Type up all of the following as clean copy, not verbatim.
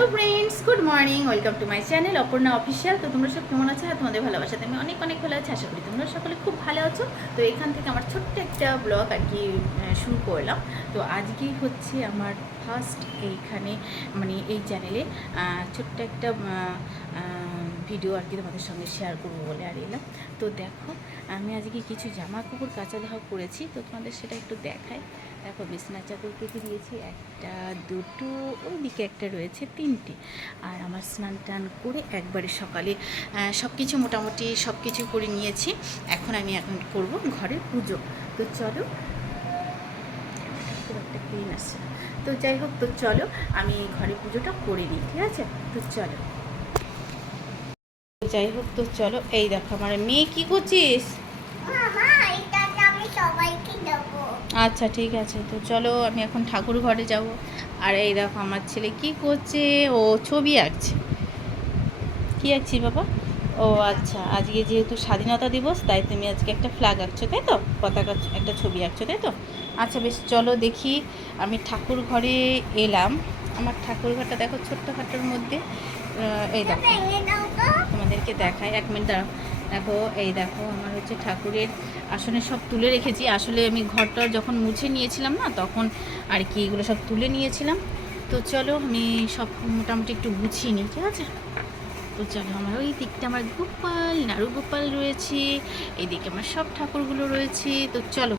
Hello friends, good morning, welcome to my channel Aparna official. তো তোমরা সব কেমন আছো? তোমাদের ভালোবাসাতে আমি অনেক অনেক ভালো আছি। আশা করি তোমরা সকলে খুব ভালো আছো। তো এখান থেকে আমার ছোট্ট একটা ব্লগ আর কি শুরু করলাম। তো আজকেই হচ্ছে আমার ফার্স্ট এইখানে মানে এই চ্যানেলে ছোট্ট একটা ভিডিও আর কি তোমাদের সঙ্গে শেয়ার করবো বলে আর এলাম। তো দেখো, আমি আজকে কিছু জামা কাপড় কাচা ধোয়া করেছি, তো তোমাদের সেটা একটু দেখাই। দেখো, বিছনা চাদর কেটে দিয়েছি, একটা দুটো, ওইদিকে একটা রয়েছে, তিনটে। আর আমার স্নান টান করে একবারে সকালে সব কিছু মোটামুটি সব কিছু করে নিয়েছি। এখন করব ঘরের পুজো। তো চলো, খুব একটা ক্লিন আসছে না। তো যাই হোক, তো চলো আমি ঘরে পুজোটা করে নিই, ঠিক আছে? তো চলো, যাই হোক, তো চলো। এই দেখো আমার মেয়ে, কি করছিস? আচ্ছা, ঠিক আছে। তো চলো, আমি এখন ঠাকুর ঘরে যাব। আর এই দেখো আমার ছেলে কি করছে, ও ছবি আঁকছে। কি আঁকছিস বাবা? ও আচ্ছা, আজকে যেহেতু স্বাধীনতা দিবস, তাই তুমি আজকে একটা ফ্ল্যাগ আঁকছো, তাই তো? পতাকা, একটা ছবি আঁকছো, তাই তো? আচ্ছা বেশ, চলো দেখি। আমি ঠাকুর ঘরে এলাম। আমার ঠাকুর ঘরটা দেখো, ছোট্টখাটোর মধ্যে। এই দেখো, তোমাদেরকে দেখাই, 1 মিনিট দাঁড়াও। দেখো, এই দেখো, আমার হচ্ছে ঠাকুরের আসনে সব তুলে রেখেছি। আসলে আমি ঘরটা যখন মুছে নিয়েছিলাম না, তখন আর কি এগুলো সব তুলে নিয়েছিলাম। তো চলো, আমি সব মোটামুটি একটু গুছিয়ে নিই, ঠিক আছে? তো চলো, আমার ওই দিকটা আমার গোপাল, নাড়ু গোপাল রয়েছে, এইদিকে আমার সব ঠাকুরগুলো রয়েছে। তো চলো,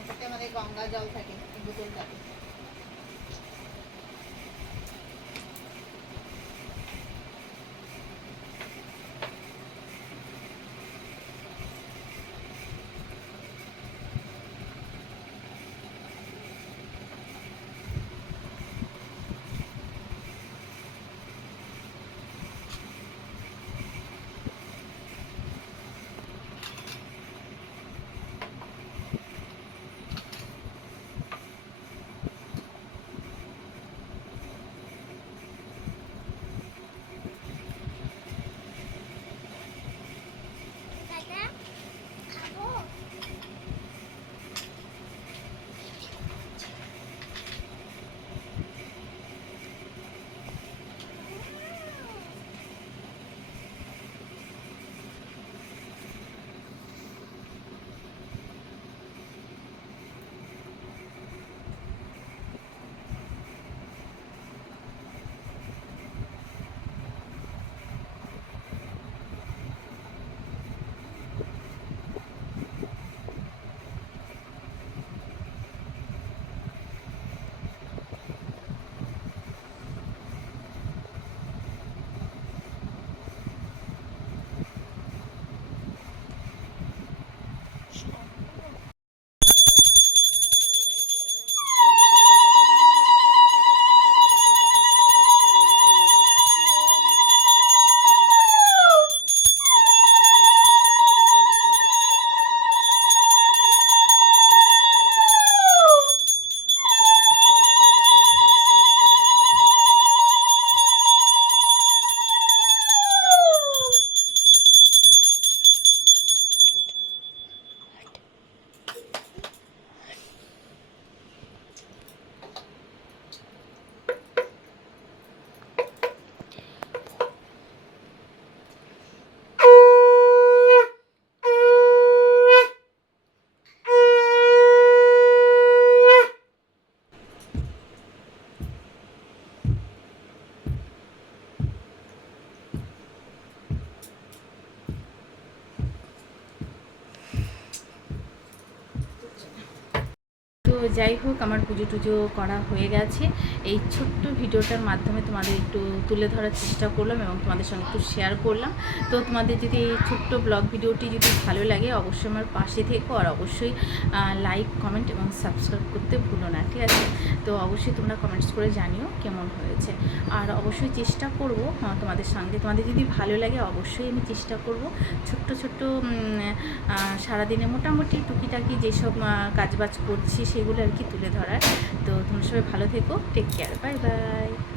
এটাতে আমাদের গঙ্গা জল থাকে, বোতল থাকে। যাই হোক, আমার পুজো টুজো করা হয়ে গেছে। এই ছোট্ট ভিডিওটার মাধ্যমে তোমাদের একটু তুলে ধরার চেষ্টা করলাম এবং তোমাদের সঙ্গে একটু শেয়ার করলাম। তো তোমাদের যদি এই ছোট্ট ব্লগ ভিডিওটি যদি ভালো লাগে অবশ্যই আমার পাশে থেকো, আর অবশ্যই লাইক, কমেন্ট এবং সাবস্ক্রাইব করতে ভুলো না, ঠিক আছে? তো অবশ্যই তোমরা কমেন্টস করে জানিও কেমন হয়েছে। আর অবশ্যই চেষ্টা করব তোমাদের সঙ্গে, তোমাদের যদি ভালো লাগে অবশ্যই আমি চেষ্টা করব ছোট্ট ছোট্ট সারাদিনে মোটামুটি টুকিটাকি যেসব কাজবাজ করছি সেগুলো আর কি তুলে ধরার। তো তোমরা সবাই ভালো থেকো, টেক কেয়ার, বাই বাই।